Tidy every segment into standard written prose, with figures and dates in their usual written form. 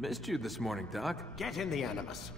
Missed you this morning, Doc. Get in the Animus.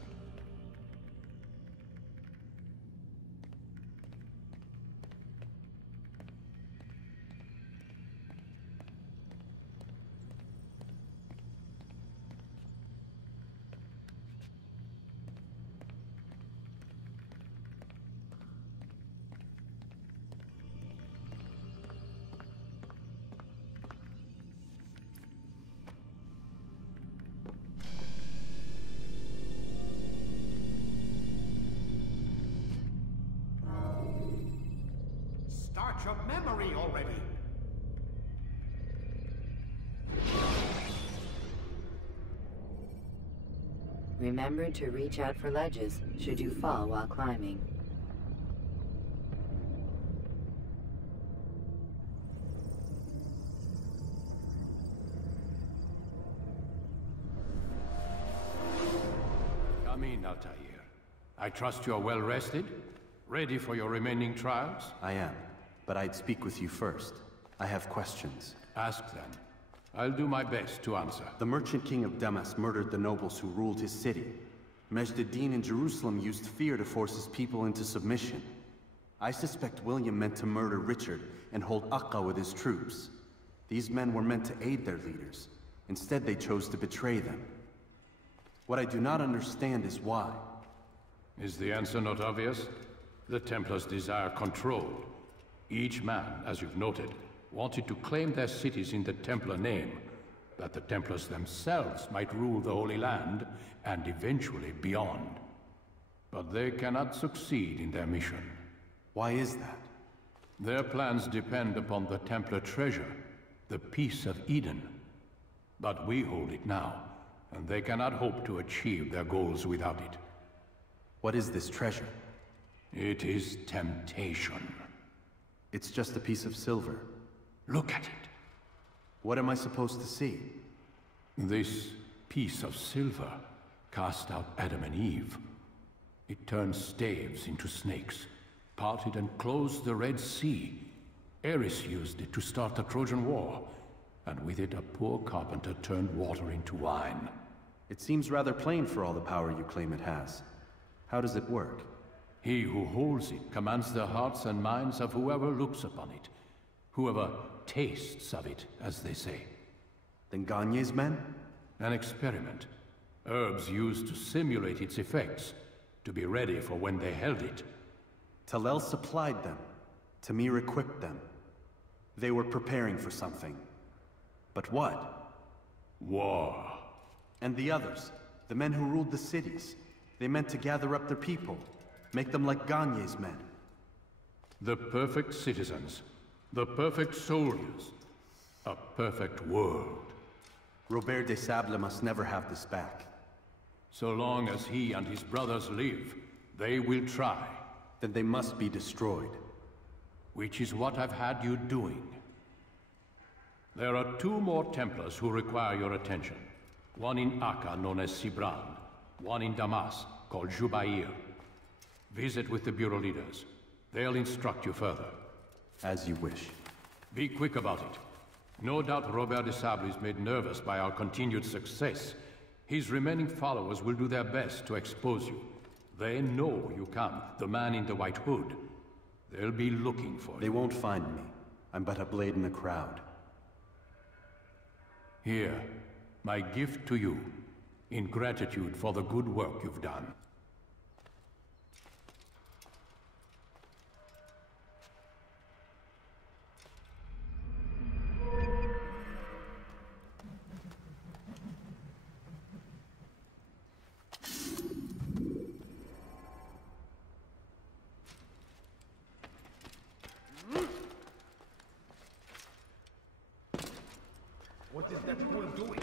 Start your memory already! Remember to reach out for ledges should you fall while climbing. Come in, Altair. I trust you are well rested? Ready for your remaining trials? I am, but I'd speak with you first. I have questions. Ask them. I'll do my best to answer. The merchant king of Damas murdered the nobles who ruled his city. Majd-ad-Din in Jerusalem used fear to force his people into submission. I suspect William meant to murder Richard and hold Akka with his troops. These men were meant to aid their leaders. Instead, they chose to betray them. What I do not understand is why. Is the answer not obvious? The Templars desire control. Each man, as you've noted, wanted to claim their cities in the Templar name, that the Templars themselves might rule the Holy Land, and eventually beyond. But they cannot succeed in their mission. Why is that? Their plans depend upon the Templar treasure, the Peace of Eden. But we hold it now, and they cannot hope to achieve their goals without it. What is this treasure? It is temptation. It's just a piece of silver. Look at it. What am I supposed to see? This piece of silver cast out Adam and Eve. It turned staves into snakes, parted and closed the Red Sea. Eris used it to start the Trojan War, and with it a poor carpenter turned water into wine. It seems rather plain for all the power you claim it has. How does it work? He who holds it commands the hearts and minds of whoever looks upon it. Whoever tastes of it, as they say. Then Gagne's men? An experiment. Herbs used to simulate its effects, to be ready for when they held it. Talel supplied them. Tamir equipped them. They were preparing for something. But what? War. And the others, the men who ruled the cities, they meant to gather up their people, make them like Gagne's men. The perfect citizens, the perfect soldiers, a perfect world. Robert de Sable must never have this back. So long as he and his brothers live, they will try. Then they must be destroyed. Which is what I've had you doing. There are two more Templars who require your attention. One in Akka, known as Sibran. One in Damas, called Jubair. Visit with the Bureau leaders. They'll instruct you further. As you wish. Be quick about it. No doubt Robert de Sable is made nervous by our continued success. His remaining followers will do their best to expose you. They know you come, the man in the white hood. They'll be looking for you. They won't find me. I'm but a blade in the crowd. Here, my gift to you, in gratitude for the good work you've done. What is that fool doing?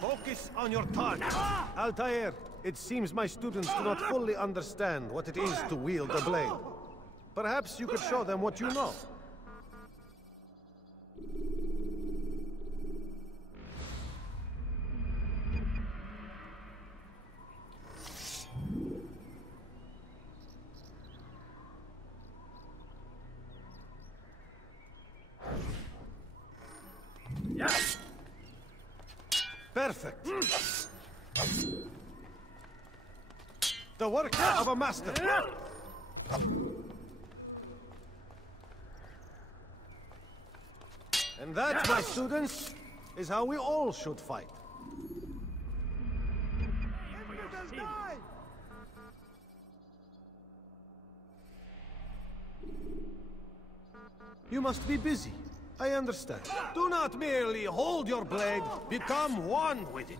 Focus on your target. Altair, it seems my students do not fully understand what it is to wield a blade. Perhaps you could show them what you know. Perfect. The work of a master. And that, my students, is how we all should fight. You must be busy. I understand. Do not merely hold your blade, become one with it.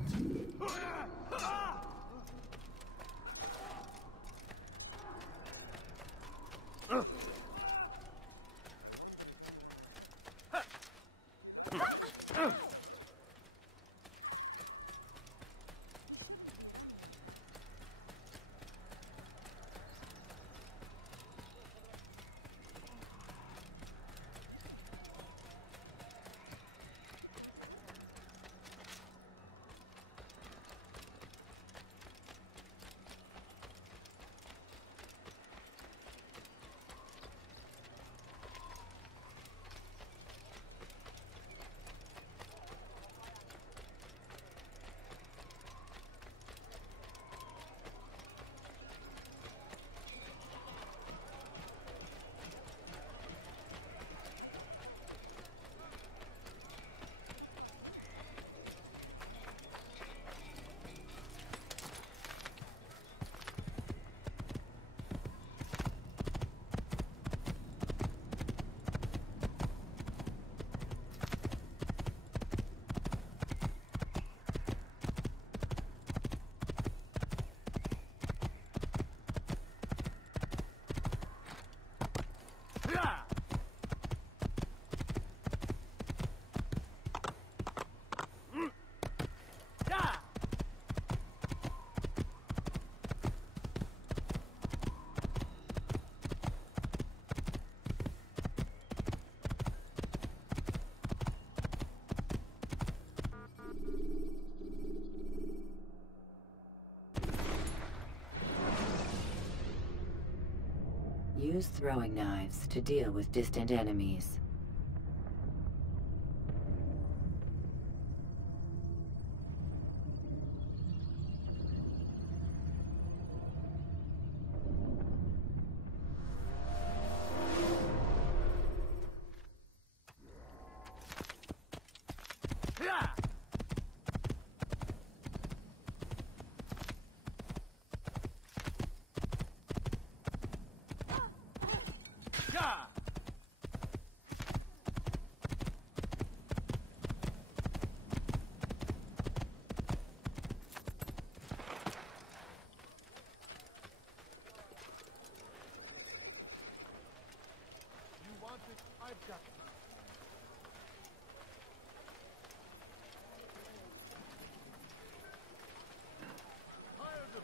Use throwing knives to deal with distant enemies.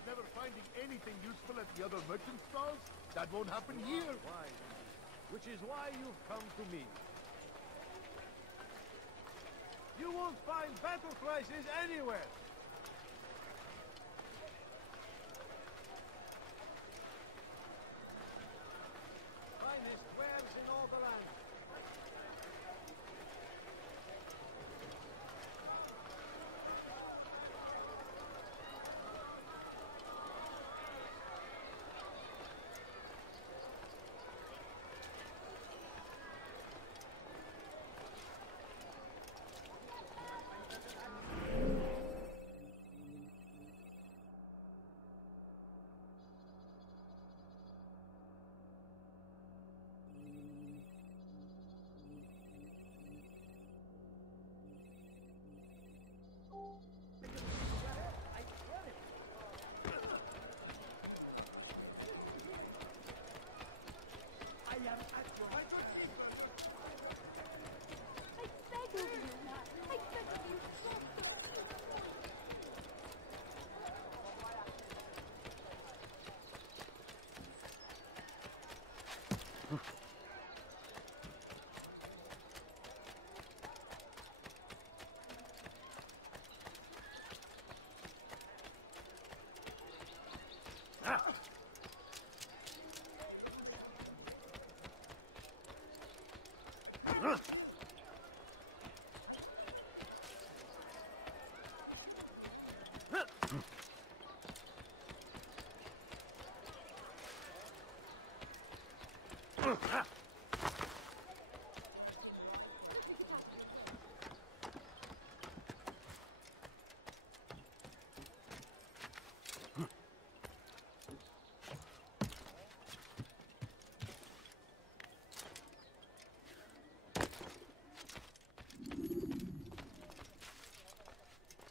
Never finding anything useful at the other merchant stalls? That won't happen here. Why? Which is why you've come to me. You won't find battle prices anywhere. Finest wares in all the land.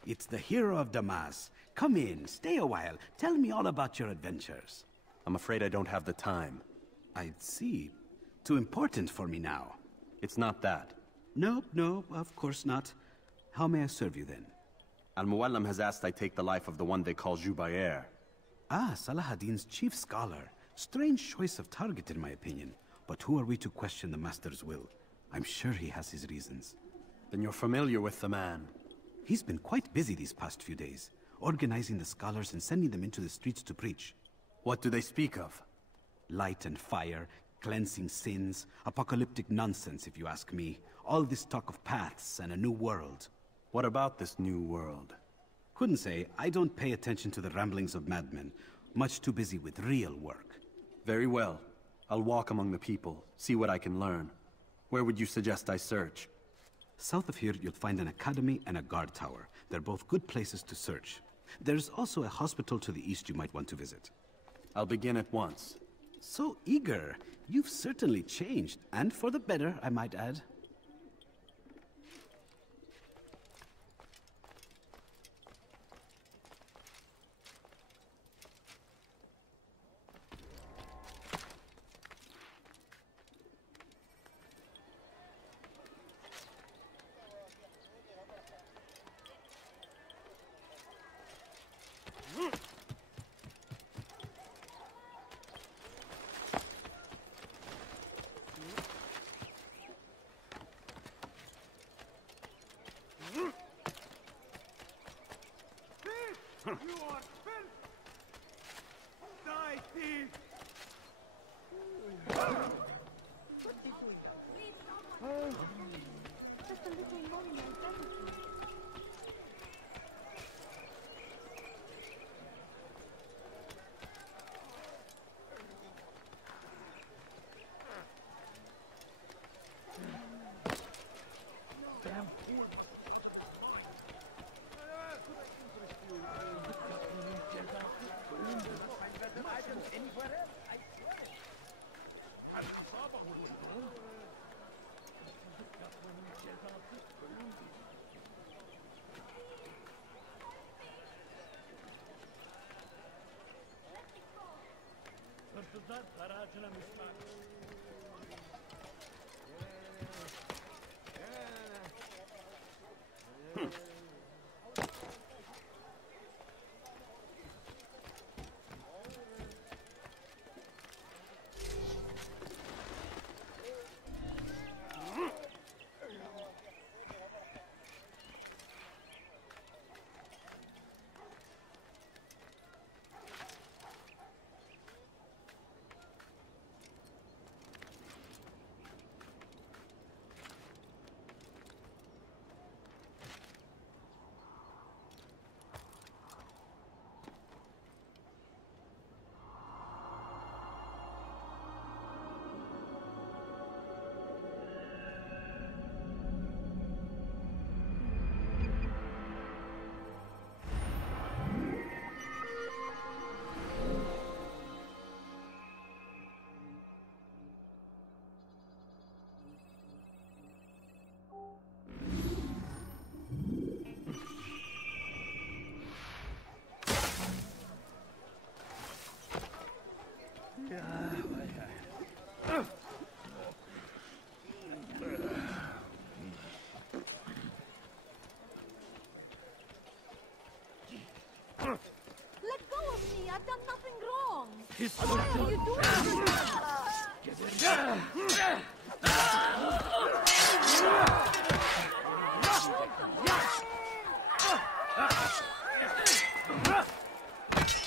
it's the hero of Damas. Come in, stay a while. Tell me all about your adventures. I'm afraid I don't have the time. I see. Too important for me now. It's not that. No, of course not. How may I serve you then? Al-Muallim has asked I take the life of the one they call Jubair. Ah, Salahadin's chief scholar. Strange choice of target, in my opinion. But who are we to question the Master's will? I'm sure he has his reasons. Then you're familiar with the man. He's been quite busy these past few days, organizing the scholars and sending them into the streets to preach. What do they speak of? Light and fire, cleansing sins, apocalyptic nonsense, if you ask me. All this talk of paths and a new world. What about this new world? Couldn't say. I don't pay attention to the ramblings of madmen. Much too busy with real work. Very well. I'll walk among the people, see what I can learn. Where would you suggest I search? South of here, you'll find an academy and a guard tower. They're both good places to search. There's also a hospital to the east you might want to visit. I'll begin at once. So eager. You've certainly changed, and for the better, I might add. You are filth! Die, thief! What did we? Just a little money, my friend. Let go of me! I've done nothing wrong! What are you doing?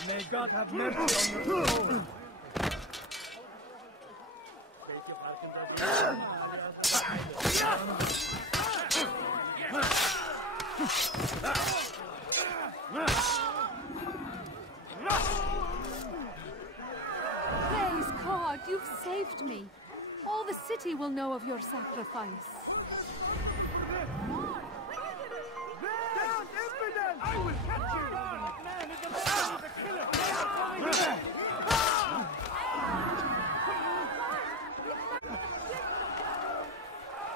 May God have mercy on your soul! Praise God, you've saved me. All the city will know of your sacrifice. Down, infidel! I will catch you! That man is a man! The killer! They are coming here!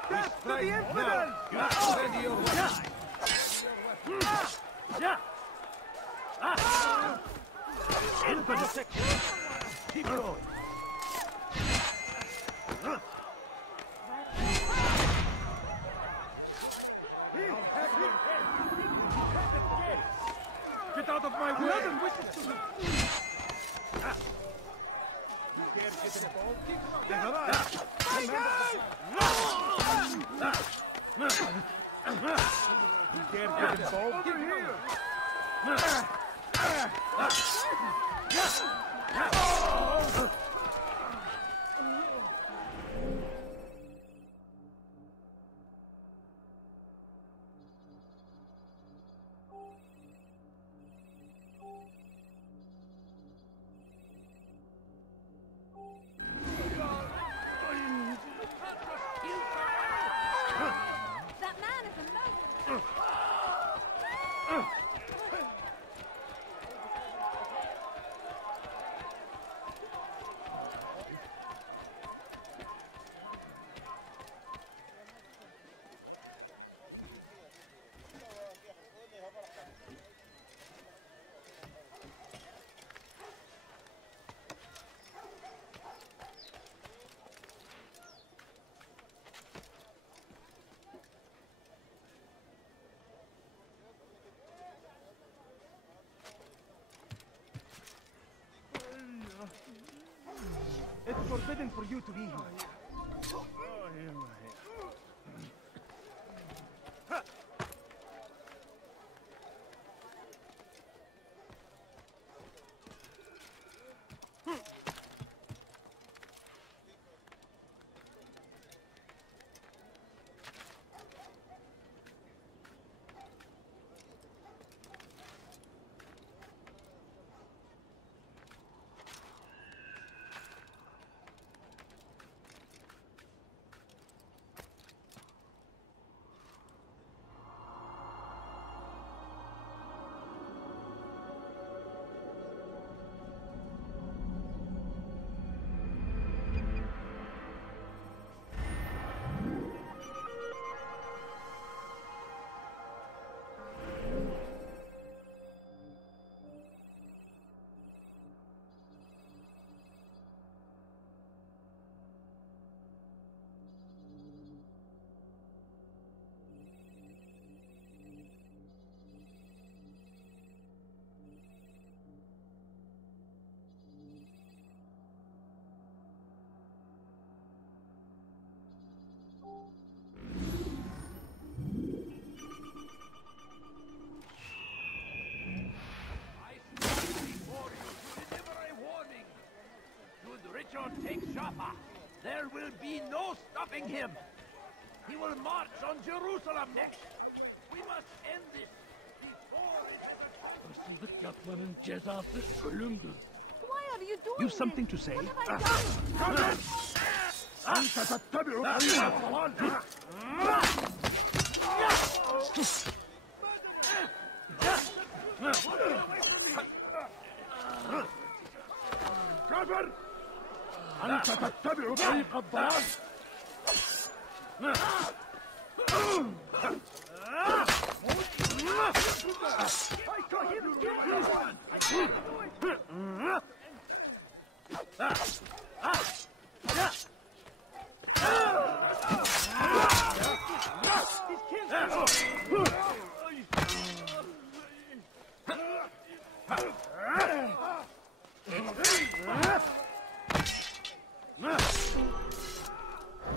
Death to the infidel! Ready your weapon! Yeah. Into the section. Keep going. Get out of my way! Another witness to me! You dare get involved? You dare get involved? Over here! That man is a murderer! It's forbidden for you to be here. Take Jaffa, there will be no stopping him. He will march on Jerusalem next. We must end this before it... Why are you doing You've something to this? say? What have I done? أنت تتبع طريق الضلال.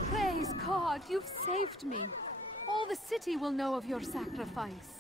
Praise God, you've saved me. All the city will know of your sacrifice.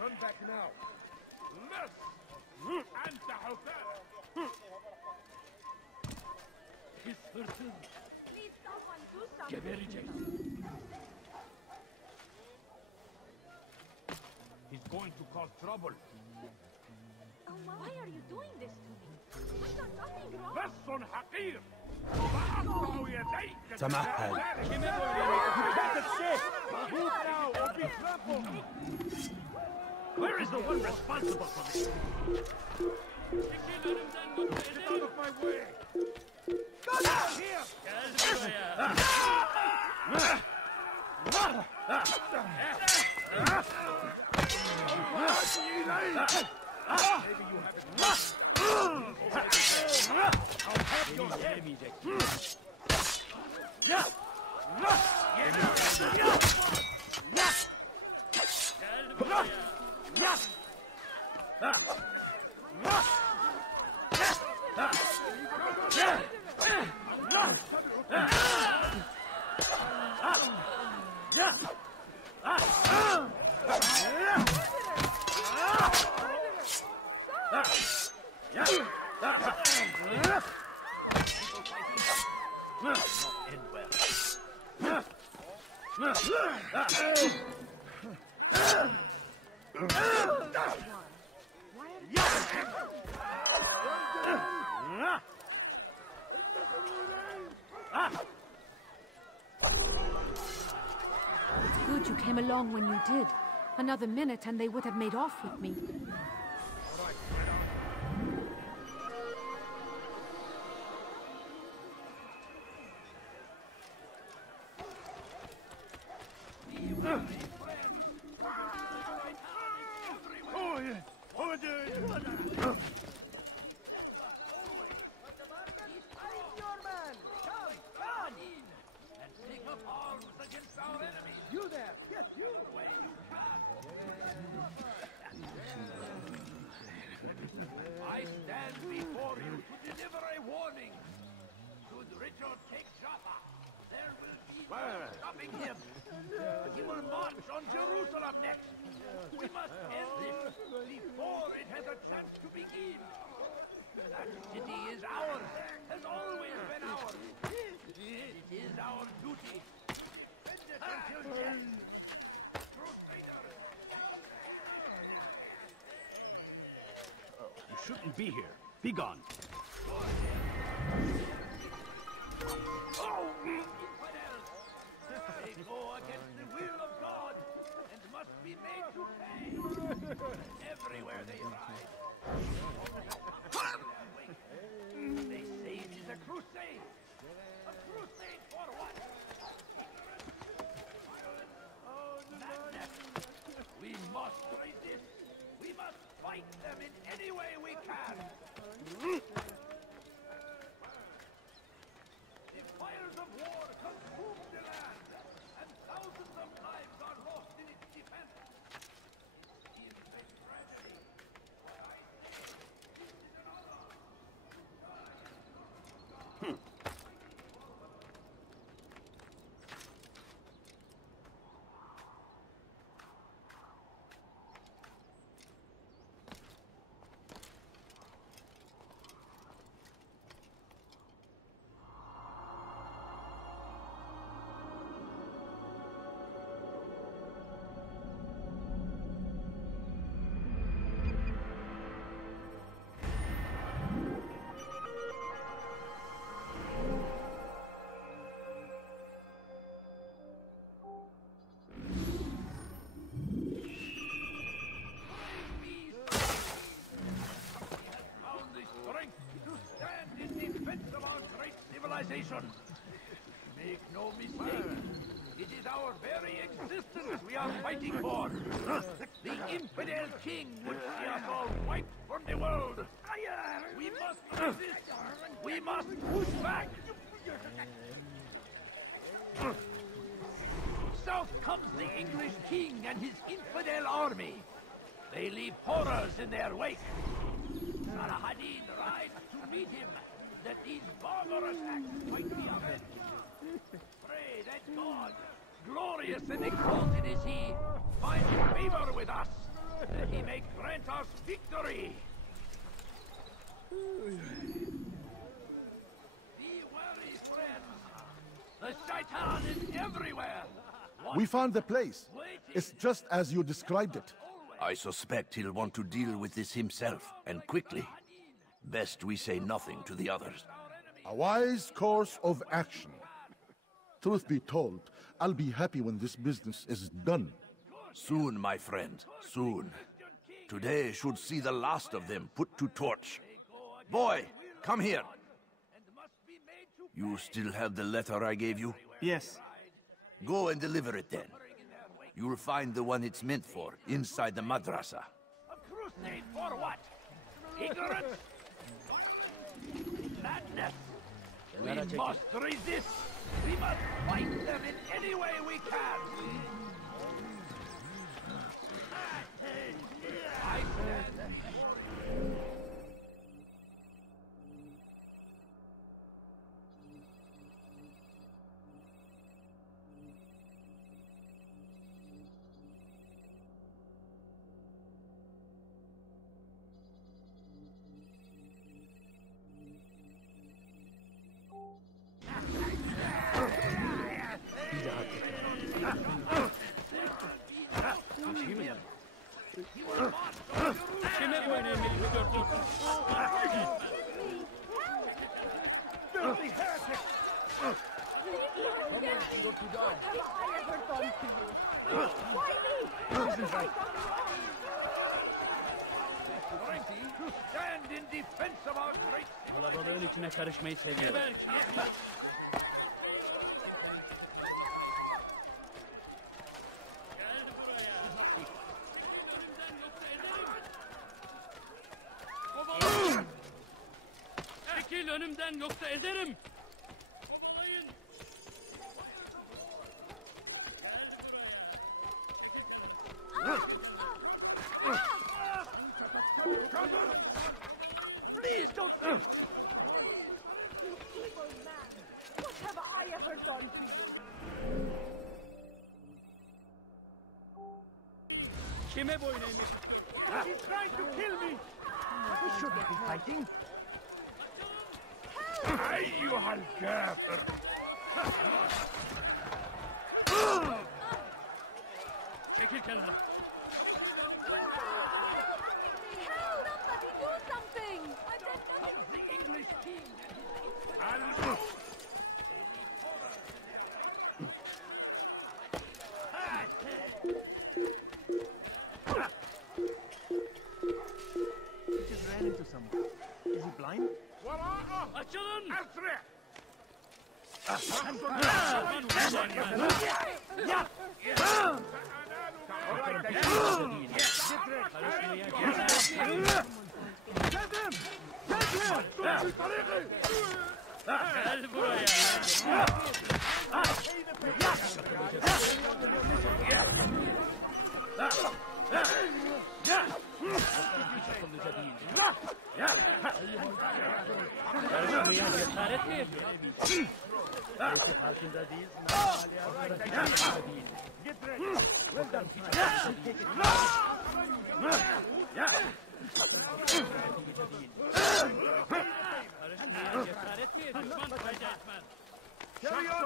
Turn back now. Less! And the hotel! His person. Please, someone do something. Geberije. He's going to cause trouble. Oh, why are you doing this to me? I've done nothing wrong. Lesson حقير! فأقطع يديك! تمهل. Move now or be trampled! Where is the one responsible for this? Get out of my way! Get out here! Maybe you have it. I'll have your head. It's good you came along when you did. Another minute and they would have made off with me. I stand before you to deliver a warning. Should Richard take Jaffa, there will be no stopping him. He will march on Jerusalem next. We must end this before it has a chance to begin. That city is ours, has always been ours. It is our duty. Defend it until death. Crusaders! You shouldn't be here. Be gone. Oh, infidels! They go against the will of God and must be made to pay. Everywhere they ride. They say it is a crusade. A crusade for what? Madness. We must resist. We must fight them in any way we can. The fires of war consume the land, and thousands of lives are lost in its defense. It is a tragedy. What I say is an honor. Make no mistake, It is our very existence we are fighting for. The infidel king would see us all wiped from the world. We must resist. We must push back. South comes the English king and his infidel army. They leave horrors in their wake. Saladin rides to meet him, that these barbarous acts might be avenged. Pray that God, glorious and exalted is he, find favor with us, that he may grant us victory. Be wary, friends. The Shaitan is everywhere. We found the place. It's just as you described it. I suspect he'll want to deal with this himself, and quickly. Best we say nothing to the others. A wise course of action. Truth be told, I'll be happy when this business is done. Soon, my friend, soon. Today should see the last of them put to torch. Boy, come here. You still have the letter I gave you? Yes. Go and deliver it then. You'll find the one it's meant for inside the madrasa. A crusade for what? Ignorance? Madness? We must resist. We must fight them in any way we can. I stand. Stand in defense of our great city. Kalabalığın içine karışmayı seviyorum. Çekil önümden yoksa ezerim. Toplayın. Please don't. You evil man! What have I ever done to you? Kime boyun eğmek istiyorsun? He's trying to kill me. We shouldn't be fighting. أيها الكافر. Çekil kenara. Help! Somebody do something! I've done nothing! Comes the English king and He just ran into someone. Is he blind? Açılın! أسرع. Gel buraya. Karışmaya cesaret mi ediyorsun? Belki farkında değilsin ama hala farkında değil. Karışmaya cesaret mi ediyorsun? Düşman fayda etmez. Karışmaya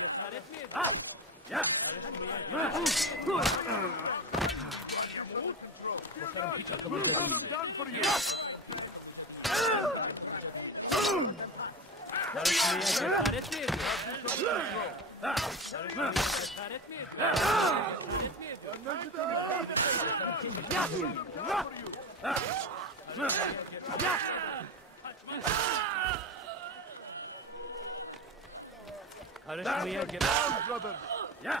cesaret mi ediyorsun? Bakarım hiç akıllıca değil. Karışmaya cesaret mi ediyorsun? Karışmaya cesaret mi ediyorsun? Cesaret mi ediyorsun? Karışmaya gerek. brother. Yeah.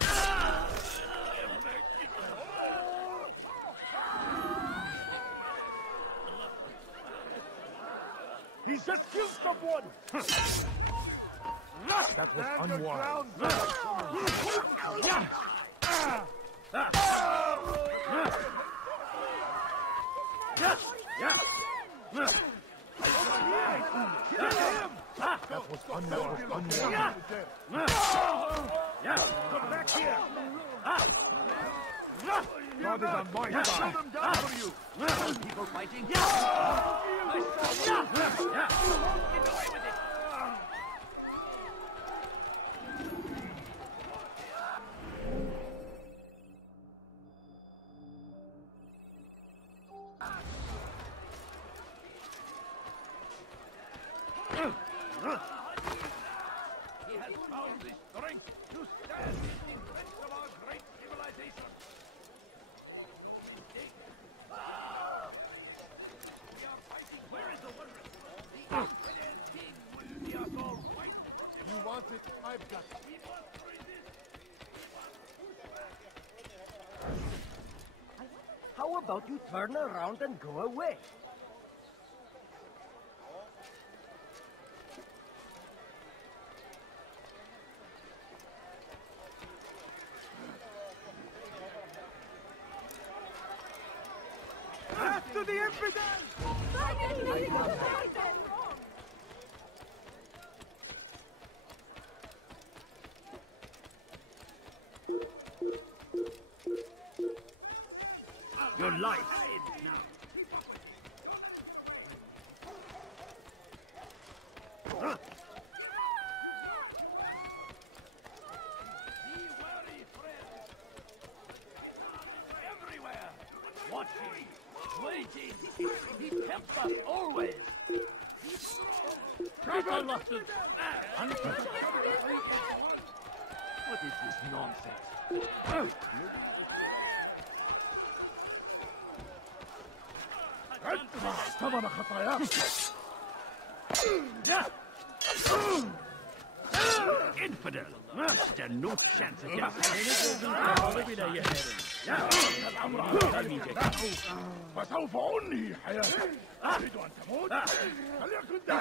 He just killed someone. That was unwise. That was unwise. Come back here. God is on my side. Show them down for you. People fighting. Get away with it. He has found the strength to stand in the midst of our great civilization. We are fighting. Where is the wonder? The Imperial King will be us all white. You want it? I've got it. He wants to resist. How about you turn around and go away? After the infidels! Your life ends now. Be wary, friend. Everywhere. Watching. Waiting. He tempts us always. Allah'tır. What is this nonsense? ثمن خطاياك. Infidel! Stand no chance against Kafalı bile yenerim. الأمر vermeyecek. فسوف أنهي حياتك. تريد أن تموت؟ فليكن ذلك.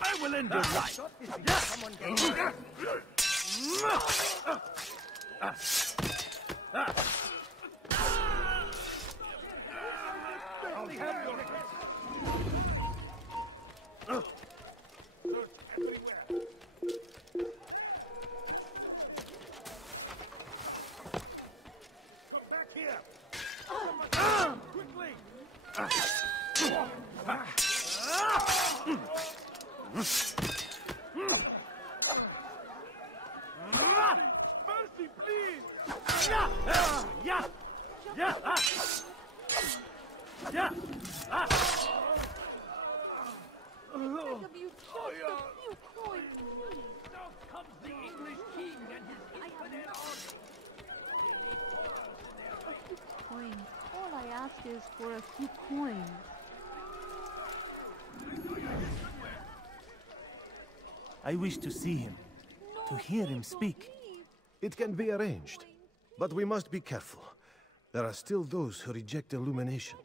I will end your life. Mercy, please. Give you just a few coins, please. Now comes the English king and his infidel army. A few coins. All I ask is for a few coins. I wish to see him, to hear him speak. It can be arranged, but we must be careful. There are still those who reject illumination.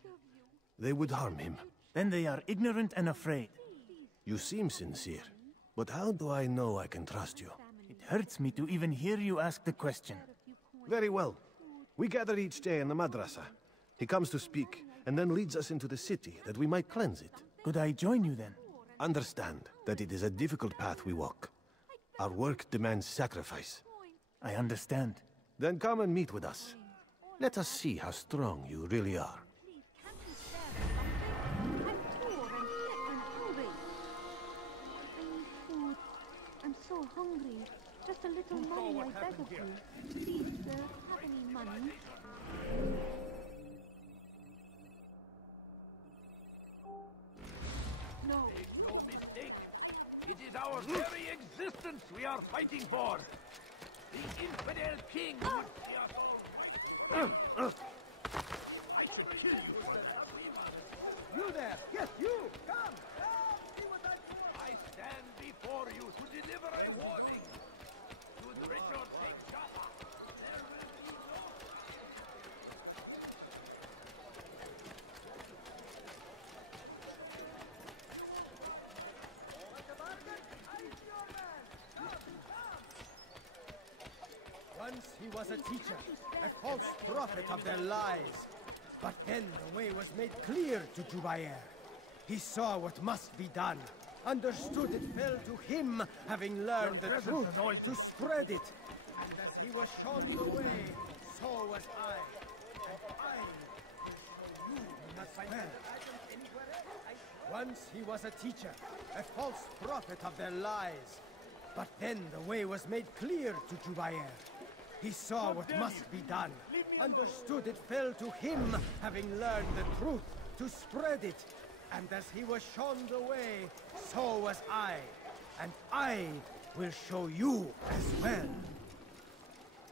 They would harm him. Then they are ignorant and afraid. You seem sincere, but how do I know I can trust you? It hurts me to even hear you ask the question. Very well. We gather each day in the madrasa. He comes to speak, and then leads us into the city, that we might cleanse it. Could I join you then? Understand that it is a difficult path we walk. Our work demands sacrifice. I understand. Then come and meet with us. Let us see how strong you really are. I'm poor and sick and hungry. I need food. I'm so hungry. Just a little money, I beg of you. Please, sir, have any money? No. Make no mistake. It is our very existence we are fighting for. The infidel king would see us all fight. I should kill you for that. You there! Yes, you! Come! I stand before you to deliver a warning. Should Richard take Jaffa, there will be no... Once he was a teacher, a false prophet of their lies. But then the way was made clear to Jubair. He saw what must be done, understood it fell to him, having learned the truth, to spread it. And as he was shown the way, so was I. And I will show you as well. Once he was a teacher, a false prophet of their lies. But then the way was made clear to Jubair. He saw what must be done, understood it fell to him, having learned the truth, to spread it. And as he was shown the way, so was I. And I will show you as well.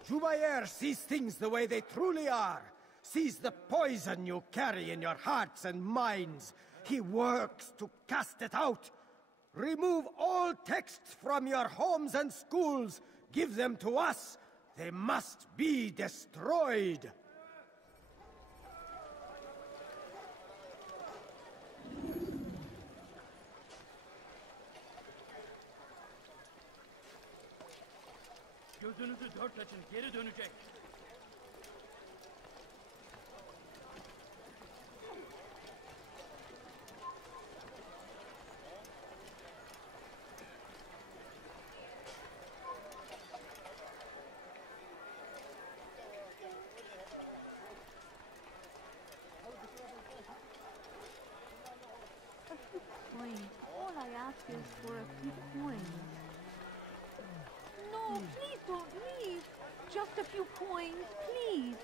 Jubair sees things the way they truly are, sees the poison you carry in your hearts and minds. He works to cast it out. Remove all texts from your homes and schools. Give them to us. They must be destroyed. Gözünüzü dört açın, geri dönecek. All I ask is for a few coins. No, please don't leave. Just a few coins, please.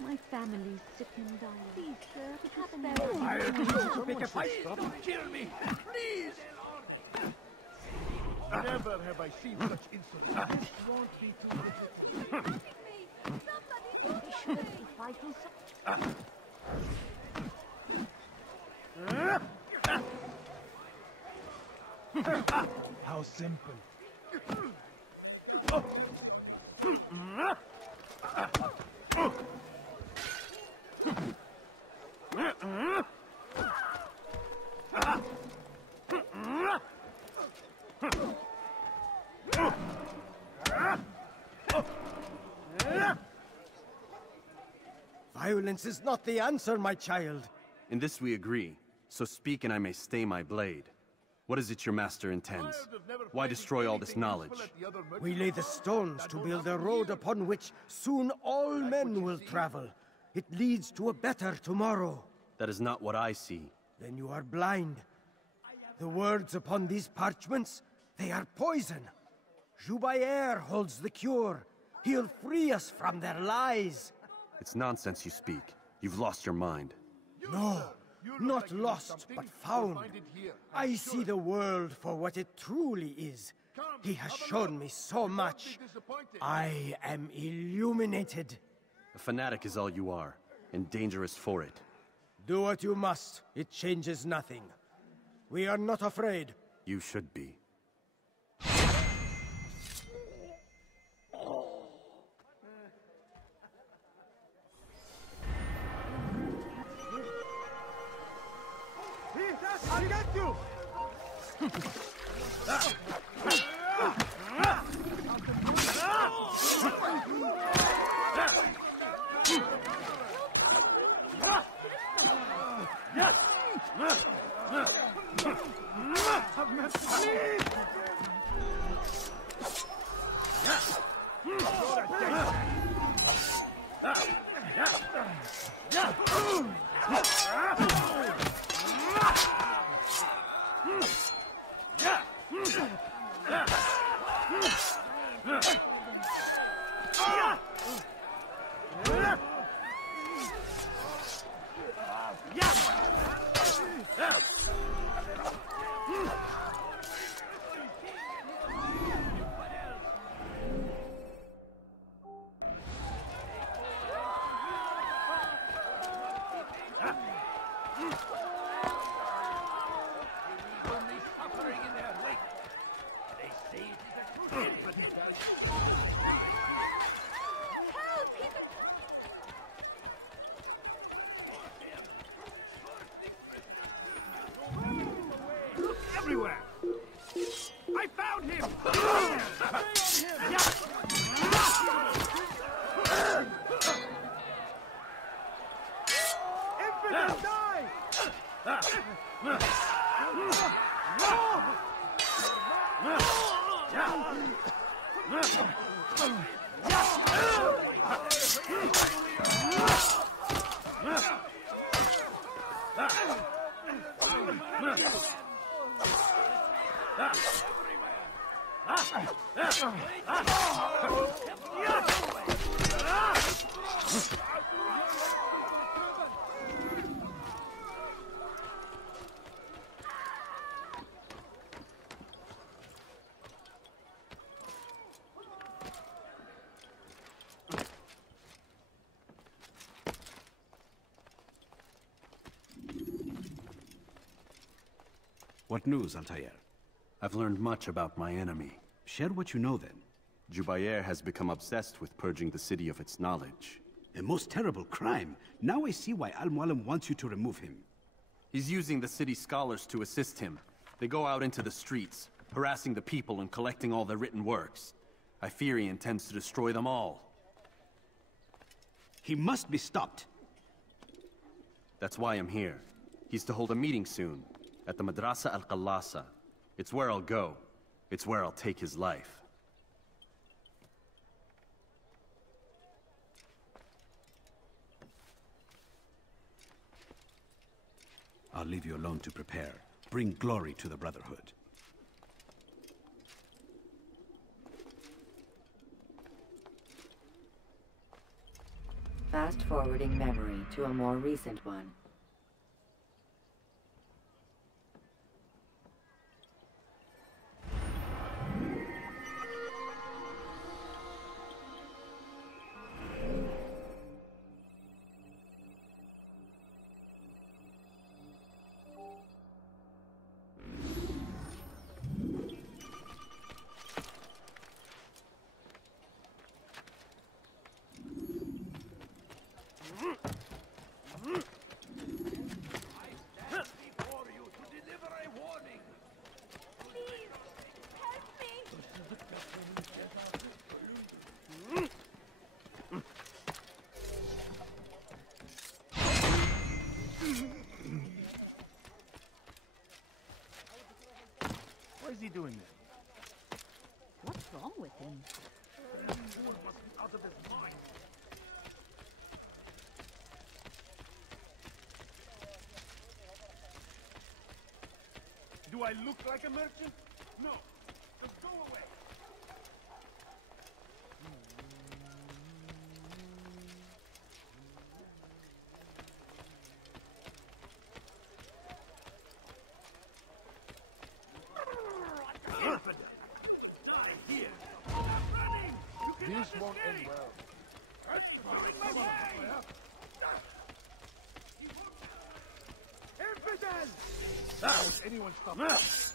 My family's sick and dying. Please, sir, could you spare me? Make a fight! Don't kill me! Please! Never have I seen such insolence. This won't be too difficult. Somebody do something! Shouldn't be fighting so... How simple. Violence is not the answer, my child. In this we agree, so speak and I may stay my blade. What is it your master intends? Why destroy all this knowledge? We lay the stones to build a road upon which soon all men will travel. It leads to a better tomorrow. That is not what I see. Then you are blind. The words upon these parchments, they are poison. Jubair holds the cure. He'll free us from their lies. It's nonsense you speak. You've lost your mind. No, not lost, but found. I see the world for what it truly is. He has shown me so much. I am illuminated. A fanatic is all you are, and dangerous for it. Do what you must. It changes nothing. We are not afraid. You should be. I'll get you! everywhere! I found him! Infidel, die! What news, Altair? I've learned much about my enemy. Share what you know, then. Jubair has become obsessed with purging the city of its knowledge. A most terrible crime. Now I see why Al-Mualim wants you to remove him. He's using the city scholars to assist him. They go out into the streets, harassing the people and collecting all their written works. I fear he intends to destroy them all. He must be stopped. That's why I'm here. He's to hold a meeting soon, at the Madrasa Al-Qallasa. It's where I'll go. It's where I'll take his life. I'll leave you alone to prepare. Bring glory to the Brotherhood. Fast-forwarding memory to a more recent one. What is he doing there? What's wrong with him? Fool must be out of his mind. Do I look like a merchant? No. Just go away. This won't end well. Infidel! How would anyone stop us?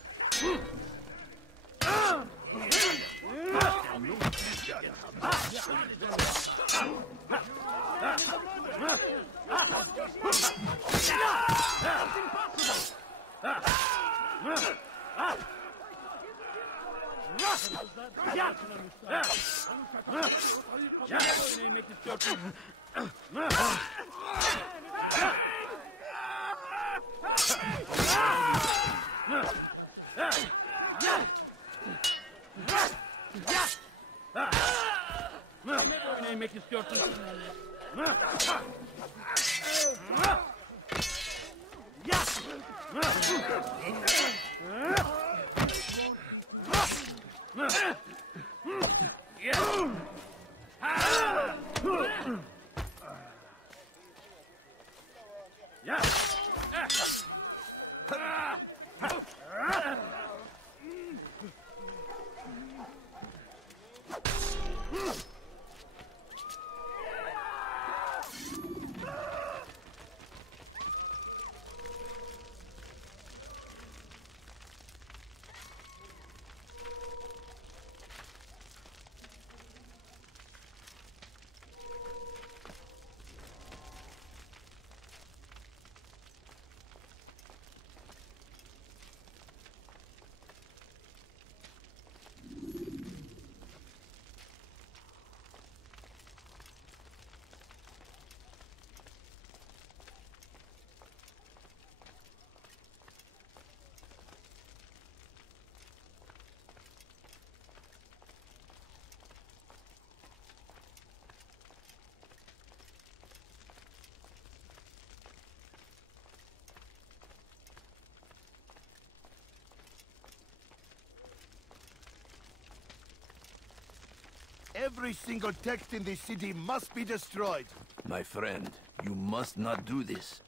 Every single text in this city must be destroyed. My friend, you must not do this.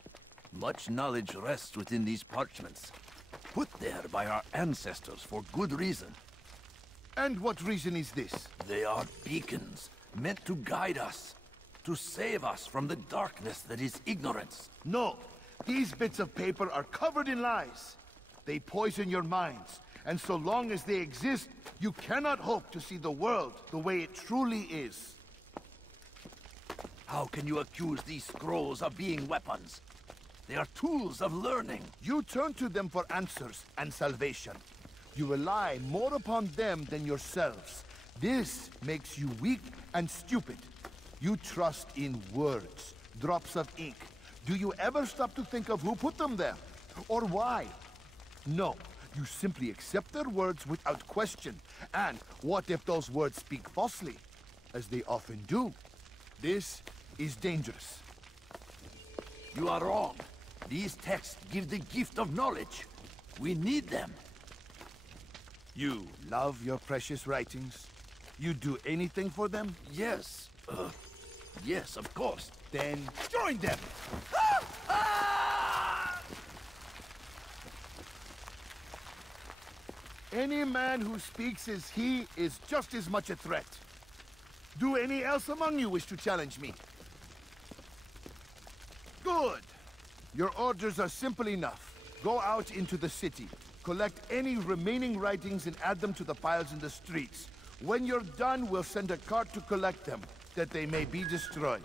Much knowledge rests within these parchments, put there by our ancestors for good reason. And what reason is this? They are beacons, meant to guide us, to save us from the darkness that is ignorance. No, these bits of paper are covered in lies. They poison your minds, and so long as they exist, you cannot hope to see the world the way it truly is. How can you accuse these scrolls of being weapons? They are tools of learning. You turn to them for answers and salvation. You rely more upon them than yourselves. This makes you weak and stupid. You trust in words, drops of ink. Do you ever stop to think of who put them there? Or why? No, you simply accept their words without question. And what if those words speak falsely? As they often do. This is dangerous. You are wrong. These texts give the gift of knowledge. We need them. You love your precious writings? You do anything for them? Yes. Yes, of course. Then join them! Any man who speaks as he is just as much a threat. Do any else among you wish to challenge me? Good. Your orders are simple enough. Go out into the city. Collect any remaining writings and add them to the piles in the streets. When you're done, we'll send a cart to collect them, that they may be destroyed.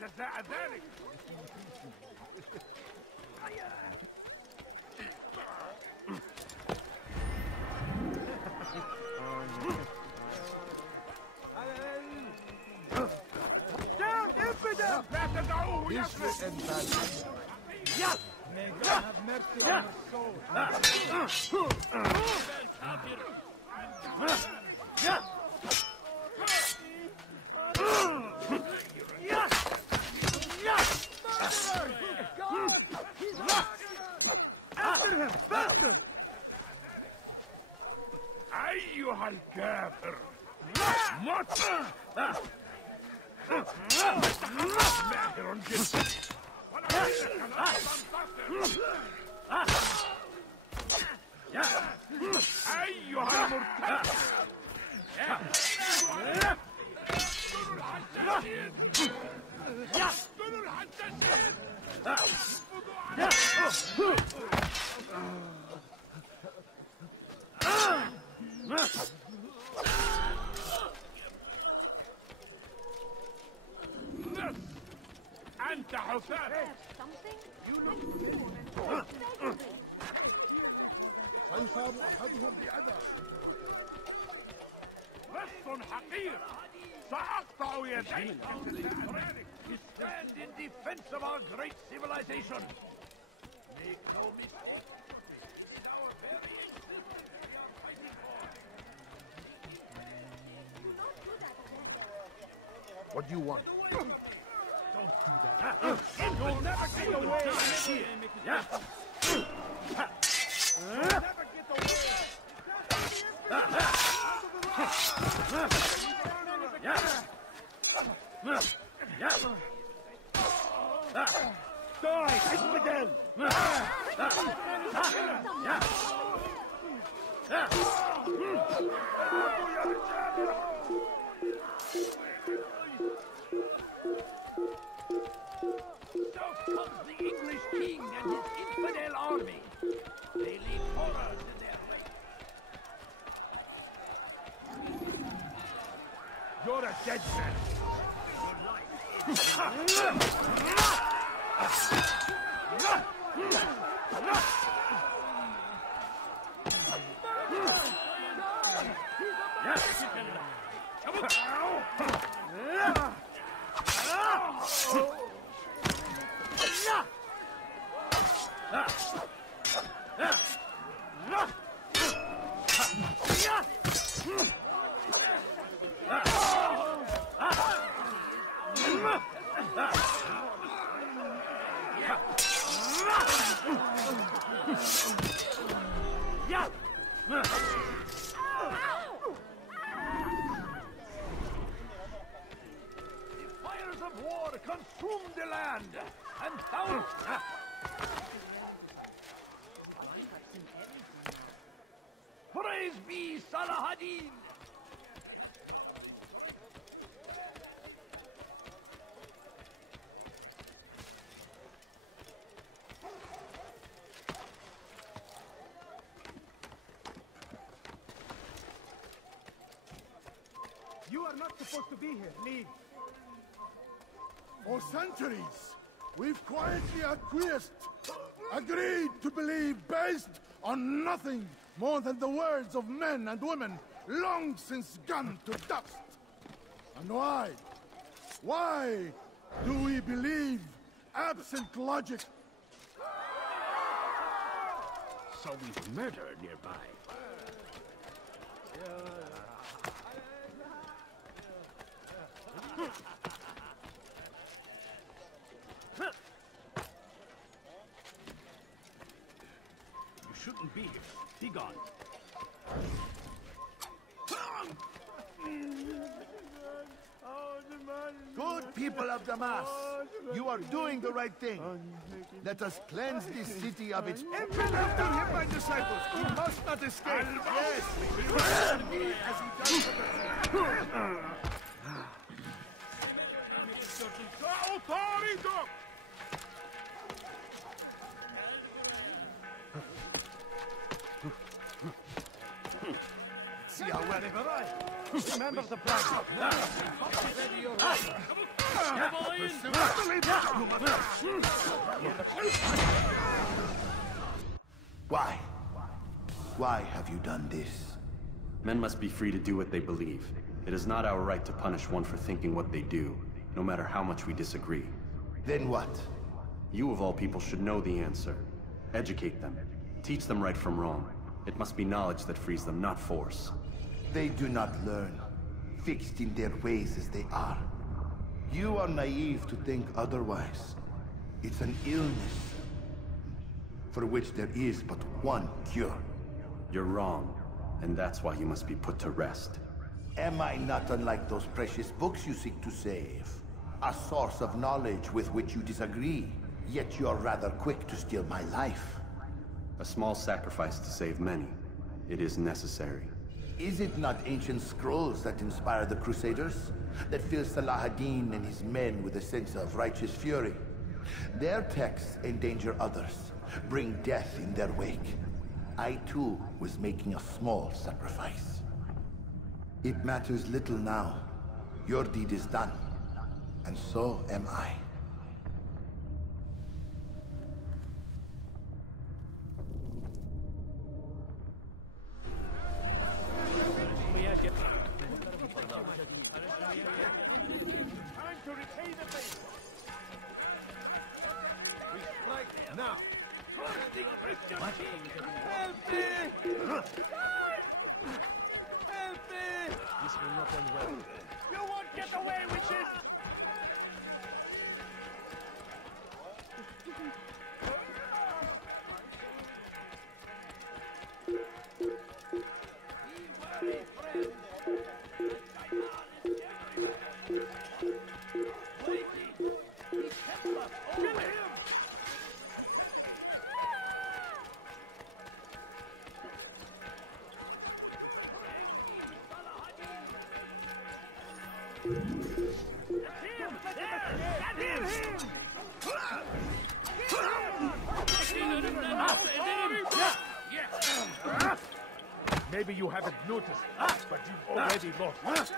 جزاء ذلك. لا تدعوه يفلت. May God have mercy on your soul. After him, faster! أيها الكافر! مت! ماهر جدا! أيها المرتد! يقتل الحجاجين! أنت حسام! سيصاب أحدهم بأذى. لص حقير! سأقطع يديك! We stand in defense of our great civilization. Make no mistake. In our very existence, we are fighting for. What do you want? Don't do that. You'll never get away from here. You'll never get away. Die, infidel! So comes the English king and his infidel army. They leave horror to their ranks. You're a dead man. Your life. Consume the land, and thou... Praise be Salahadin! You are not supposed to be here. Leave. For centuries, we've quietly acquiesced, agreed to believe based on nothing more than the words of men and women long since gone to dust. And why? Why do we believe absent logic? So we've murder nearby. You shouldn't be here. Be gone. Good people of Damas, you are doing the right thing. Let us cleanse this city of its... Even after him, my disciples, he must not escape. Yes, he will serve me as he does for the... See how well they've arrived. Remember the plan. Now, ready your Why? Why have you done this? Men must be free to do what they believe. It is not our right to punish one for thinking what they do, no matter how much we disagree. Then what? You of all people should know the answer. Educate them. Teach them right from wrong. It must be knowledge that frees them, not force. They do not learn, fixed in their ways as they are. You are naive to think otherwise. It's an illness for which there is but one cure. You're wrong, and that's why you must be put to rest. Am I not unlike those precious books you seek to save? A source of knowledge with which you disagree, yet you're rather quick to steal my life. A small sacrifice to save many. It is necessary. Is it not ancient scrolls that inspire the Crusaders? That fill Salah ad-Din and his men with a sense of righteous fury? Their texts endanger others, bring death in their wake. I too was making a small sacrifice. It matters little now. Your deed is done, and so am I. Time to repay the faith. We strike now. Trusting Christian king. Help me! Help me! This will not end well. You won't get away with this! Be wary, friend. Maybe you haven't noticed, but you've already lost.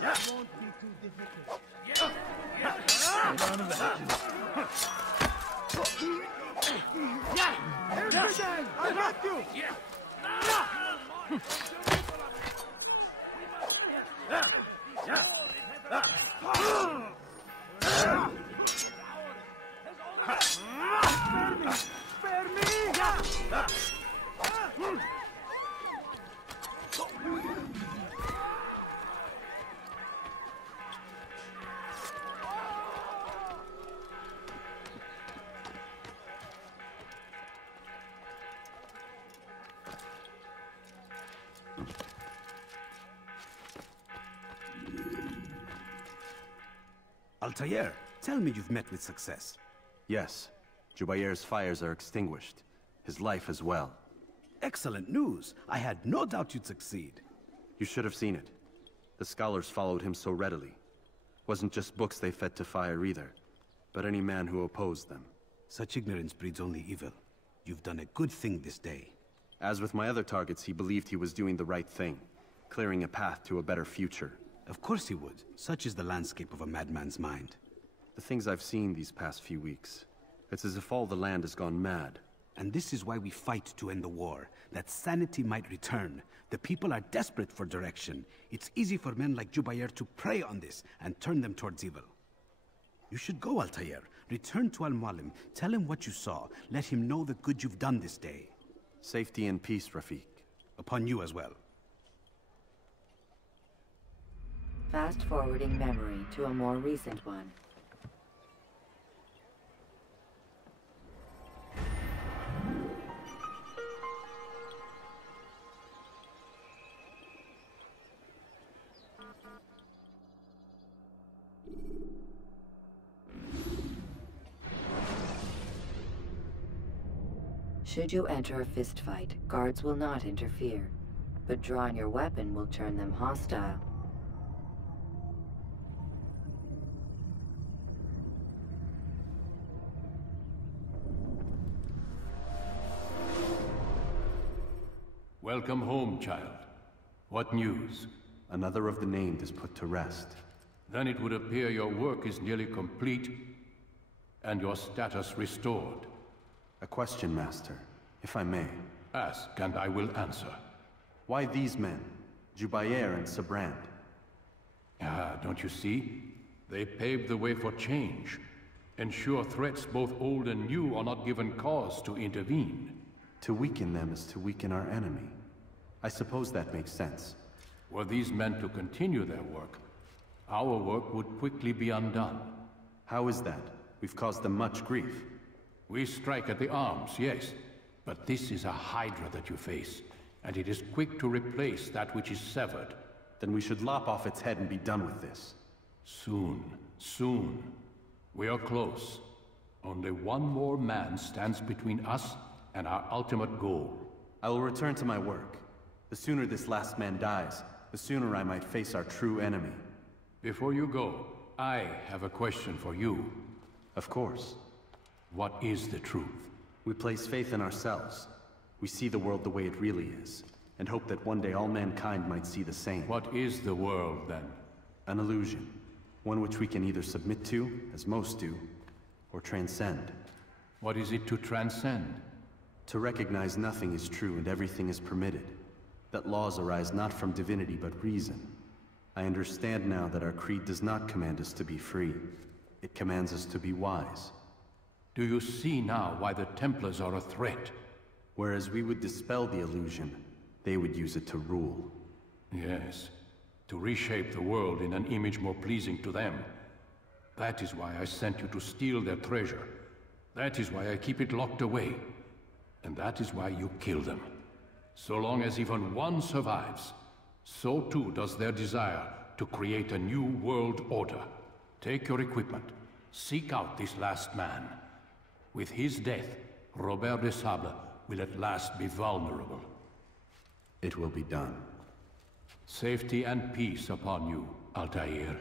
This won't be too difficult. I got you! Spare me! Altair, tell me you've met with success. Yes. Jubair's fires are extinguished. His life as well. Excellent news. I had no doubt you'd succeed. You should have seen it. The scholars followed him so readily. Wasn't just books they fed to fire either, but any man who opposed them. Such ignorance breeds only evil. You've done a good thing this day. As with my other targets, he believed he was doing the right thing, clearing a path to a better future. Of course he would. Such is the landscape of a madman's mind. The things I've seen these past few weeks, it's as if all the land has gone mad. And this is why we fight to end the war, that sanity might return. The people are desperate for direction. It's easy for men like Jubair to prey on this and turn them towards evil. You should go, Altair. Return to Al-Mualim. Tell him what you saw. Let him know the good you've done this day. Safety and peace, Rafiq. Upon you as well. Fast-forwarding memory to a more recent one. Should you enter a fistfight, guards will not interfere, but drawing your weapon will turn them hostile. Welcome home, child. What news? Another of the named is put to rest. Then it would appear your work is nearly complete, and your status restored. A question, Master, if I may. Ask, and I will answer. Why these men, Jubair and Sabrand? Ah, don't you see? They paved the way for change. Ensure threats both old and new are not given cause to intervene. To weaken them is to weaken our enemy. I suppose that makes sense. Were these men to continue their work, our work would quickly be undone. How is that? We've caused them much grief. We strike at the arms, yes. But this is a hydra that you face, and it is quick to replace that which is severed. Then we should lop off its head and be done with this. Soon, soon. We are close. Only one more man stands between us and our ultimate goal. I will return to my work. The sooner this last man dies, the sooner I might face our true enemy. Before you go, I have a question for you. Of course. What is the truth? We place faith in ourselves. We see the world the way it really is, and hope that one day all mankind might see the same. What is the world, then? An illusion. One which we can either submit to, as most do, or transcend. What is it to transcend? To recognize nothing is true and everything is permitted. That laws arise not from divinity but reason. I understand now that our creed does not command us to be free. It commands us to be wise. Do you see now why the Templars are a threat? Whereas we would dispel the illusion, they would use it to rule. Yes, to reshape the world in an image more pleasing to them. That is why I sent you to steal their treasure. That is why I keep it locked away. And that is why you kill them. So long as even one survives, so too does their desire to create a new world order. Take your equipment. Seek out this last man. With his death, Robert de Sable will at last be vulnerable. It will be done. Safety and peace upon you, Altair.